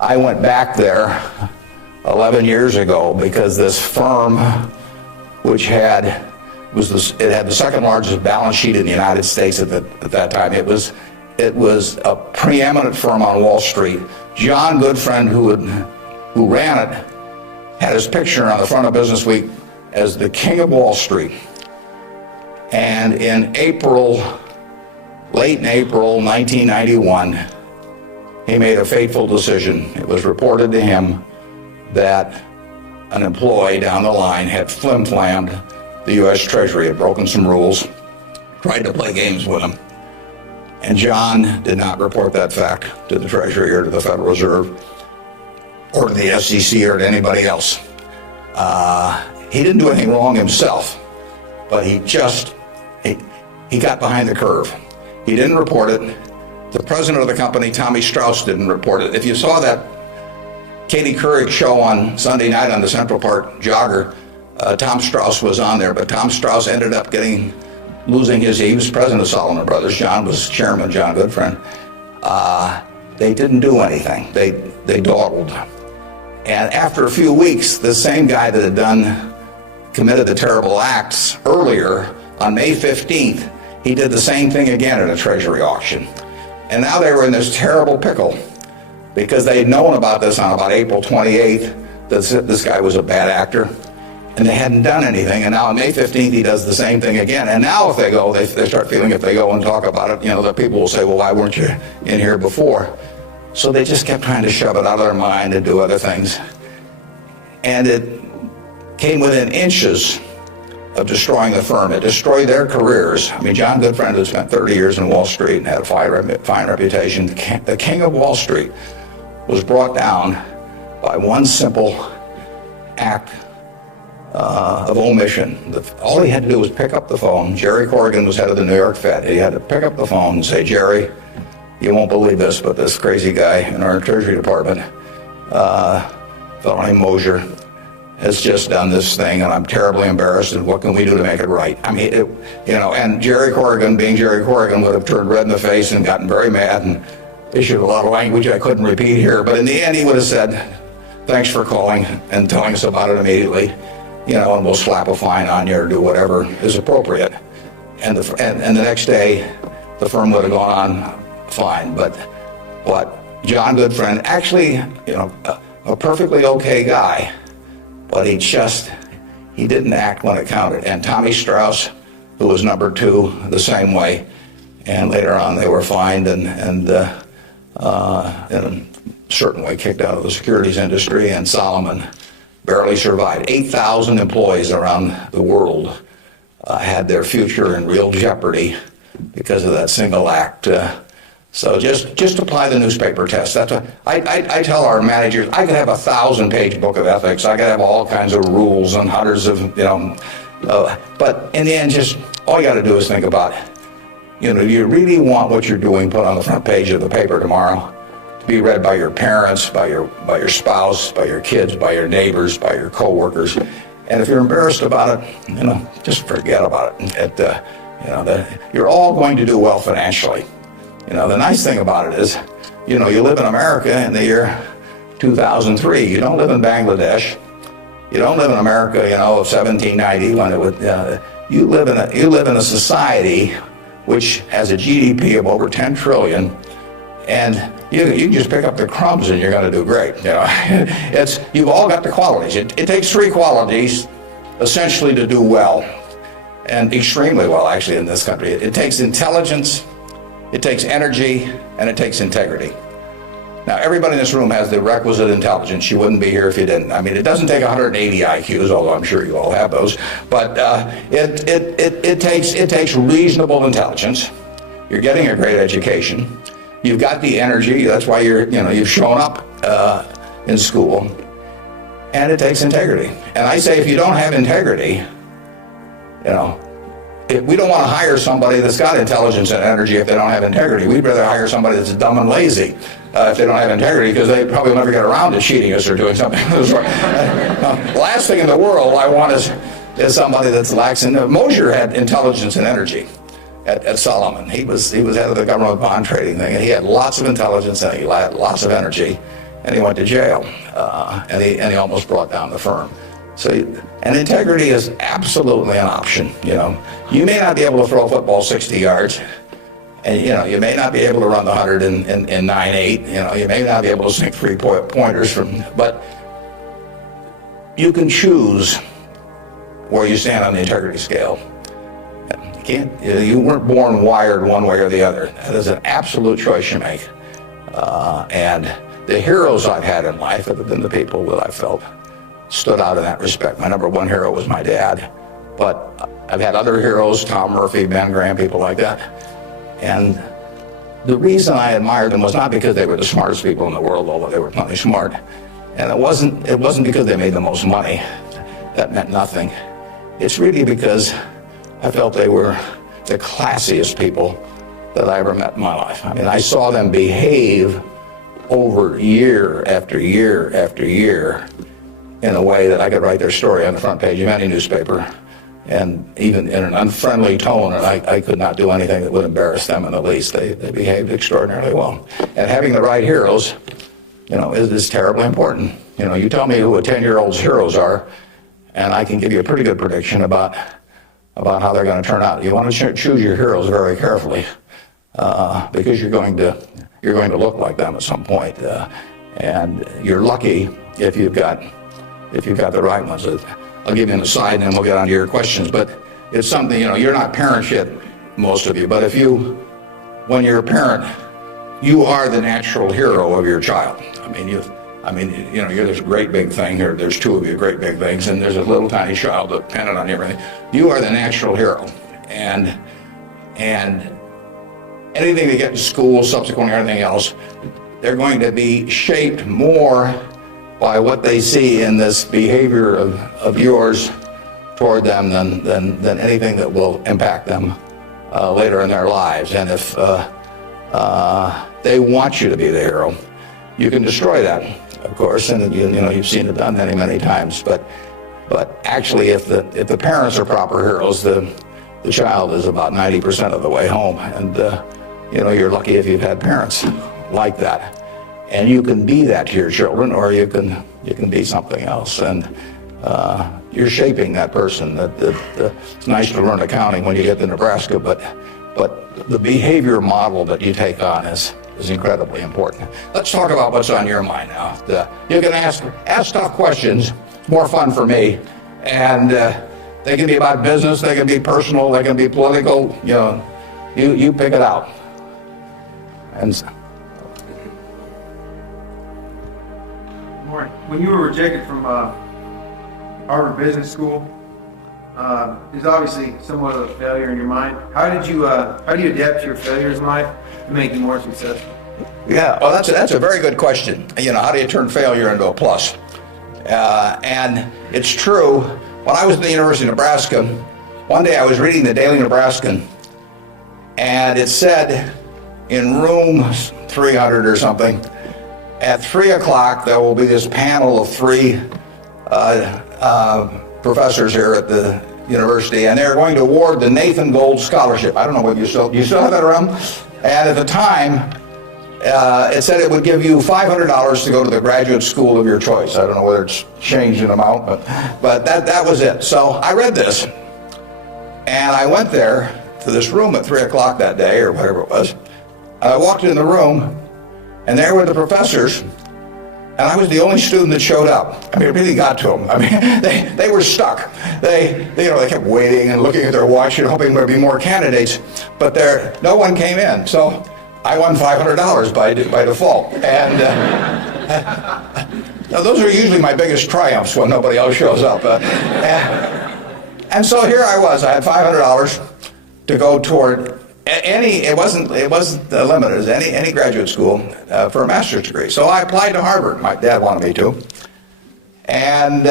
I went back there 11 years ago because this firm, which had the second largest balance sheet in the United States at that time. It was a preeminent firm on Wall Street. John Goodfriend, who ran it, had his picture on the front of Business Week as the King of Wall Street. And in late in April 1991, he made a fateful decision. It was reported to him that an employee down the line had flim-flammed the U.S. Treasury, had broken some rules, tried to play games with him. And John did not report that fact to the Treasury or to the Federal Reserve or to the SEC or to anybody else. He didn't do anything wrong himself, but he got behind the curve. He didn't report it. The president of the company, Tommy Strauss, didn't report it. If you saw that Katie Couric show on Sunday night on the Central Park Jogger, Tom Strauss was on there, but Tom Strauss ended up losing he was president of Solomon Brothers. John was chairman, John Goodfriend. They didn't do anything. They dawdled. And after a few weeks, the same guy that had committed the terrible acts earlier, on May 15th, he did the same thing again at a Treasury auction. And now they were in this terrible pickle because they had known about this on about April 28th, that this guy was a bad actor, and they hadn't done anything. And now on May 15th, he does the same thing again. And now if they go, they start feeling if they go and talk about it, the people will say, well, why weren't you in here before? So they just kept trying to shove it out of their mind and do other things. And it came within inches of destroying the firm. It destroyed their careers. I mean, John Goodfriend had spent 30 years in Wall Street and had a fine reputation. The King of Wall Street was brought down by one simple act of omission. All he had to do was pick up the phone. Jerry Corrigan was head of the New York Fed. He had to pick up the phone and say, Jerry, you won't believe this, but this crazy guy in our Treasury Department, a fellow named Mosier, has just done this thing, and I'm terribly embarrassed, and what can we do to make it right? I mean, and Jerry Corrigan, being Jerry Corrigan, would have turned red in the face and gotten very mad and issued a lot of language I couldn't repeat here, but in the end, he would have said, thanks for calling and telling us about it immediately, and we'll slap a fine on you or do whatever is appropriate. And the next day, the firm would have gone on fine. But John Goodfriend, actually, a perfectly okay guy, but he didn't act when it counted. And Tommy Strauss, who was number two, the same way. And later on, they were fined and in a certain way kicked out of the securities industry. And Solomon barely survived. 8,000 employees around the world had their future in real jeopardy because of that single act. So just apply the newspaper test. That's what I tell our managers. I could have a 1,000-page book of ethics. I could have all kinds of rules and hundreds of but in the end, just all you got to do is think about it. You really want what you're doing put on the front page of the paper tomorrow to be read by your parents, by your spouse, by your kids, by your neighbors, by your coworkers. And if you're embarrassed about it, just forget about it. You're all going to do well financially. The nice thing about it is, you live in America in the year 2003. You don't live in Bangladesh. You don't live in America, of 1790 when it would. You live in a society which has a GDP of over 10 trillion, and you can just pick up the crumbs and you're going to do great. You've all got the qualities. It takes three qualities essentially to do well, and extremely well actually in this country. It takes intelligence, it takes energy, and it takes integrity. Now, everybody in this room has the requisite intelligence. You wouldn't be here if you didn't. I mean, it doesn't take 180 IQs, although I'm sure you all have those. But it takes reasonable intelligence. You're getting a great education. You've got the energy. That's why you've shown up in school. And it takes integrity. And I say, if you don't have integrity, we don't want to hire somebody that's got intelligence and energy if they don't have integrity. We'd rather hire somebody that's dumb and lazy if they don't have integrity, because they probably will never get around to cheating us or doing something. Last thing in the world I want is somebody that's lacks in. Mosier had intelligence and energy at Solomon. He was head of the government bond trading thing, and he had lots of intelligence and he had lots of energy. and he went to jail, and he almost brought down the firm. So, and integrity is absolutely an option. You may not be able to throw a football 60 yards, and you may not be able to run the 100 in 9.8. You may not be able to sink 3-pointers but you can choose where you stand on the integrity scale. You weren't born wired one way or the other. That is an absolute choice you make. And the heroes I've had in life have been the people that I felt stood out in that respect. My number one hero was my dad, but I've had other heroes, Tom Murphy, Ben Graham, people like that. And the reason I admired them was not because they were the smartest people in the world, although they were plenty smart. And it wasn't because they made the most money. That meant nothing. It's really because I felt they were the classiest people that I ever met in my life. I mean, I saw them behave over year after year after year in a way that I could write their story on the front page of any newspaper, and even in an unfriendly tone, and I could not do anything that would embarrass them in the least. They behaved extraordinarily well. And having the right heroes, is terribly important. You tell me who a 10-year-old's heroes are, and I can give you a pretty good prediction about how they're going to turn out. You want to choose your heroes very carefully, because you're going to look like them at some point, and you're lucky if you've got the right ones. I'll give you an aside, and then we'll get on to your questions. But it's something, you're not parents yet, most of you. But when you're a parent, you are the natural hero of your child. You're this great big thing. There's two of you great big things, and there's a little tiny child dependent on you. Everything. You are the natural hero, and anything they get in school, subsequently, or anything else, they're going to be shaped more by what they see in this behavior of yours toward them than anything that will impact them later in their lives. And if they want you to be the hero, you can destroy that, of course, and you've seen it done many times. But actually, if the parents are proper heroes, the child is about 90% of the way home, and you're lucky if you've had parents like that. And you can be that to your children, or you can be something else, and you're shaping that person. It's nice to learn accounting when you get to Nebraska, but the behavior model that you take on is incredibly important. Let's talk about what's on your mind now. You can ask tough questions. It's more fun for me, and they can be about business, they can be personal, they can be political. You pick it out. And when you were rejected from Harvard Business School, is obviously somewhat of a failure in your mind. How do you adapt to your failures in life to make you more successful? Yeah, well, that's a very good question. How do you turn failure into a plus? And it's true. When I was at the University of Nebraska, one day I was reading the Daily Nebraskan, and it said in room 300 or something, at 3 o'clock, there will be this panel of 3 professors here at the university, and they're going to award the Nathan Gold Scholarship. I don't know whether you still have that around. And at the time, it said it would give you $500 to go to the graduate school of your choice. I don't know whether it's changed in amount, but that was it. So I read this, and I went there to this room at 3 o'clock that day, or whatever it was. I walked in the room, and there were the professors, and I was the only student that showed up. It really got to them. They were stuck. They kept waiting and looking at their watch and hoping there'd be more candidates, but no one came in. So I won $500 by default. And now those are usually my biggest triumphs when nobody else shows up. And so here I was. I had $500 to go toward it wasn't limited as any graduate school for a master's degree. So I applied to Harvard. My dad wanted me to. And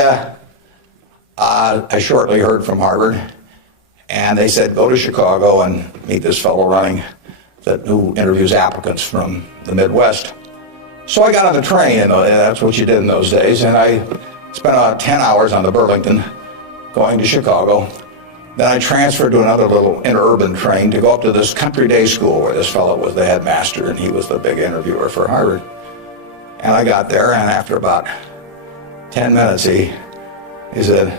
I shortly heard from Harvard, and they said, go to Chicago and meet this fellow who interviews applicants from the Midwest. So I got on the train, and that's what you did in those days, and I spent about 10 hours on the Burlington going to Chicago. Then I transferred to another little interurban train to go up to this country day school where this fellow was the headmaster, and he was the big interviewer for Harvard. And I got there, and after about 10 minutes, he said,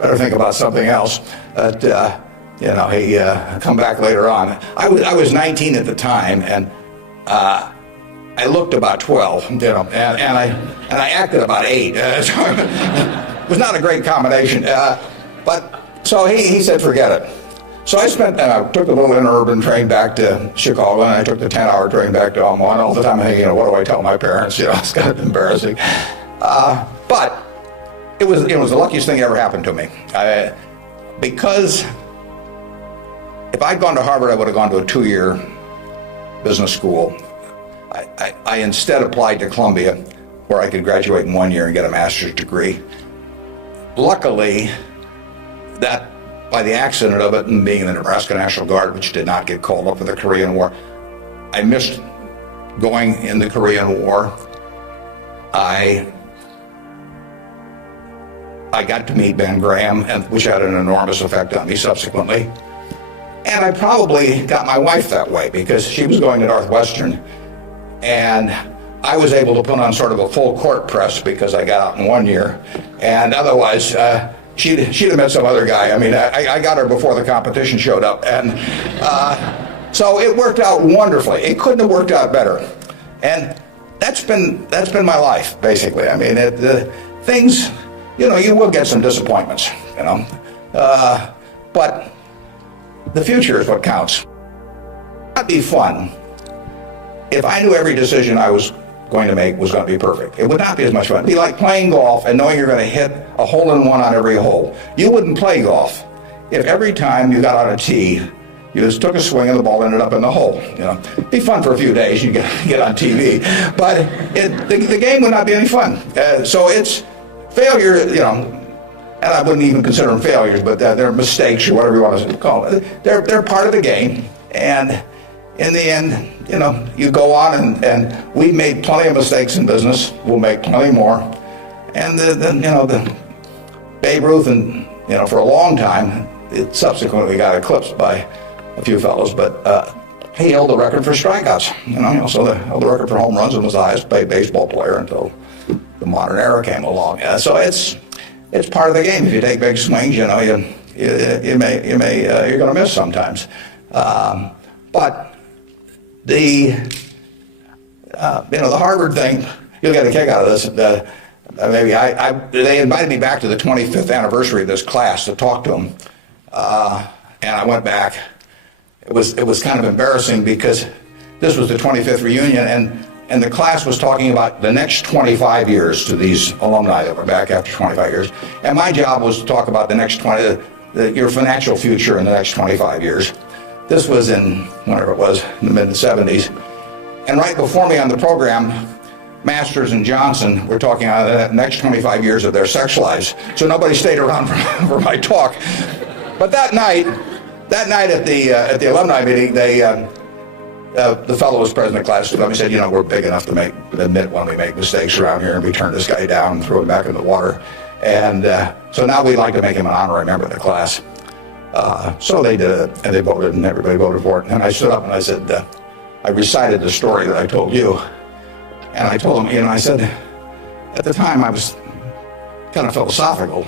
better think about something else. But, he come back later on. I was 19 at the time, and I looked about 12, and I acted about 8. So it was not a great combination. But so he said, forget it. So I took the little interurban train back to Chicago, and I took the 10-hour train back to Omaha. And all the time I'm thinking, what do I tell my parents? It's kind of embarrassing. But it was the luckiest thing that ever happened to me. Because if I'd gone to Harvard, I would have gone to a 2-year business school. I instead applied to Columbia, where I could graduate in 1 year and get a master's degree. Luckily, that by the accident of it and being in the Nebraska National Guard, which did not get called up for the Korean War, I missed going in the Korean War. I got to meet Ben Graham, which had an enormous effect on me subsequently. And I probably got my wife that way because she was going to Northwestern, and I was able to put on sort of a full court press because I got out in 1 year. And otherwise, she'd have met some other guy. I mean, I got her before the competition showed up. And so it worked out wonderfully. It couldn't have worked out better. And that's been my life, basically. I mean, things, you will get some disappointments, but the future is what counts. It'd be fun if I knew every decision I was going to make was going to be perfect. It would not be as much fun. It'd be like playing golf and knowing you're going to hit a hole-in-one on every hole. You wouldn't play golf if every time you got on a tee, you just took a swing and the ball ended up in the hole. It'd be fun for a few days. You get on TV, but the game would not be any fun. So it's failure, and I wouldn't even consider them failures, but they're mistakes or whatever you want to call it. They're part of the game, and in the end, you go on, and we've made plenty of mistakes in business. We'll make plenty more. And the Babe Ruth, and for a long time, it subsequently got eclipsed by a few fellows, but he held the record for strikeouts. So he held the record for home runs and was the highest paid baseball player until the modern era came along. So it's part of the game. If you take big swings, you're going to miss sometimes. But the Harvard thing, you'll get a kick out of this. They invited me back to the 25th anniversary of this class to talk to them, and I went back. It was kind of embarrassing because this was the 25th reunion, and the class was talking about the next 25 years to these alumni that were back after 25 years, and my job was to talk about the next your financial future in the next 25 years. This was in, whenever it was, in the mid-70s. And right before me on the program, Masters and Johnson were talking about the next 25 years of their sex lives. So nobody stayed around for my talk. But that night at the alumni meeting, the fellow who was president of the class stood up and said, we're big enough to admit when we make mistakes around here, and we turned this guy down and threw him back in the water. And so now we'd like to make him an honorary member of the class. So they did it, and they voted, and everybody voted for it. And I stood up and I said, I recited the story that I told you. And I told him, I said, at the time I was kind of philosophical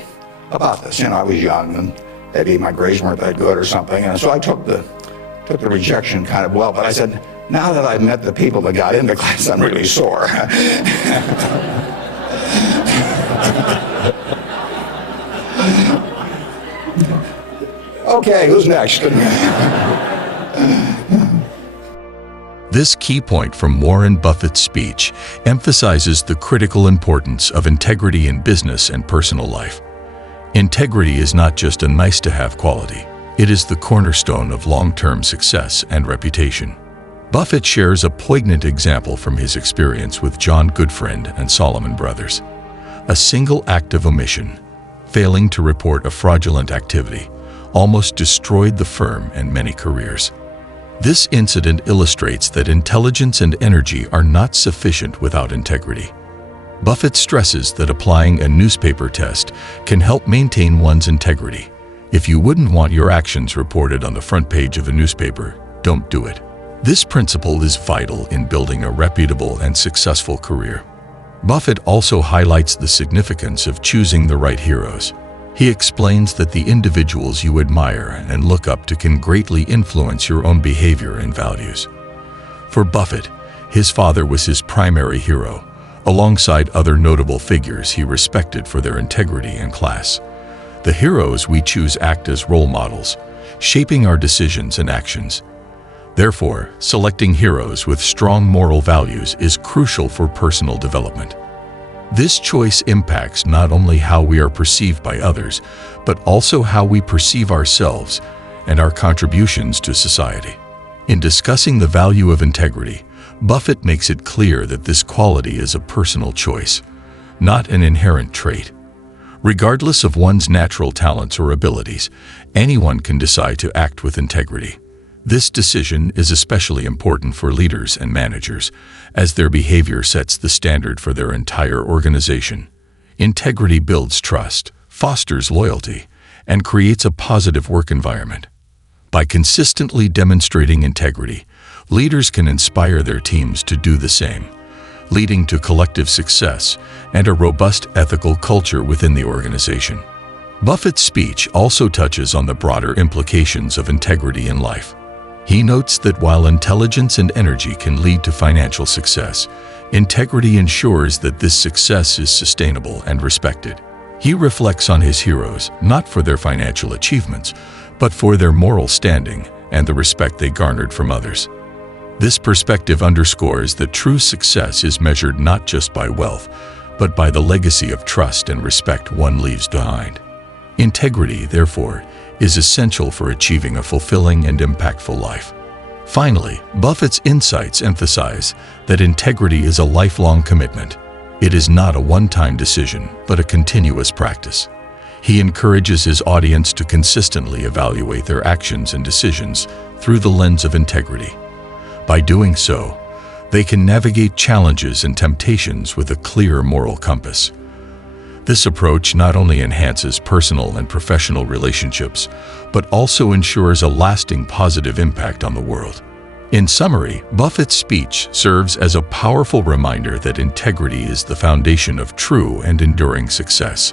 about this. I was young, and maybe my grades weren't that good or something. And so I took the rejection kind of well. But I said, now that I've met the people that got into class, I'm really sore. Okay, who's next? This key point from Warren Buffett's speech emphasizes the critical importance of integrity in business and personal life. Integrity is not just a nice-to-have quality. It is the cornerstone of long-term success and reputation. Buffett shares a poignant example from his experience with John Goodfriend and Solomon Brothers. A single act of omission, failing to report a fraudulent activity, almost destroyed the firm and many careers. This incident illustrates that intelligence and energy are not sufficient without integrity. Buffett stresses that applying a newspaper test can help maintain one's integrity. If you wouldn't want your actions reported on the front page of a newspaper, don't do it. This principle is vital in building a reputable and successful career. Buffett also highlights the significance of choosing the right heroes. He explains that the individuals you admire and look up to can greatly influence your own behavior and values. For Buffett, his father was his primary hero, alongside other notable figures he respected for their integrity and class. The heroes we choose act as role models, shaping our decisions and actions. Therefore, selecting heroes with strong moral values is crucial for personal development. This choice impacts not only how we are perceived by others, but also how we perceive ourselves and our contributions to society. In discussing the value of integrity, Buffett makes it clear that this quality is a personal choice, not an inherent trait. Regardless of one's natural talents or abilities, anyone can decide to act with integrity. This decision is especially important for leaders and managers, as their behavior sets the standard for their entire organization. Integrity builds trust, fosters loyalty, and creates a positive work environment. By consistently demonstrating integrity, leaders can inspire their teams to do the same, leading to collective success and a robust ethical culture within the organization. Buffett's speech also touches on the broader implications of integrity in life. He notes that while intelligence and energy can lead to financial success, integrity ensures that this success is sustainable and respected. He reflects on his heroes not for their financial achievements, but for their moral standing and the respect they garnered from others. This perspective underscores that true success is measured not just by wealth, but by the legacy of trust and respect one leaves behind. Integrity, therefore, is essential for achieving a fulfilling and impactful life. Finally, Buffett's insights emphasize that integrity is a lifelong commitment. It is not a one-time decision, but a continuous practice. He encourages his audience to consistently evaluate their actions and decisions through the lens of integrity. By doing so, they can navigate challenges and temptations with a clear moral compass. This approach not only enhances personal and professional relationships, but also ensures a lasting positive impact on the world. In summary, Buffett's speech serves as a powerful reminder that integrity is the foundation of true and enduring success.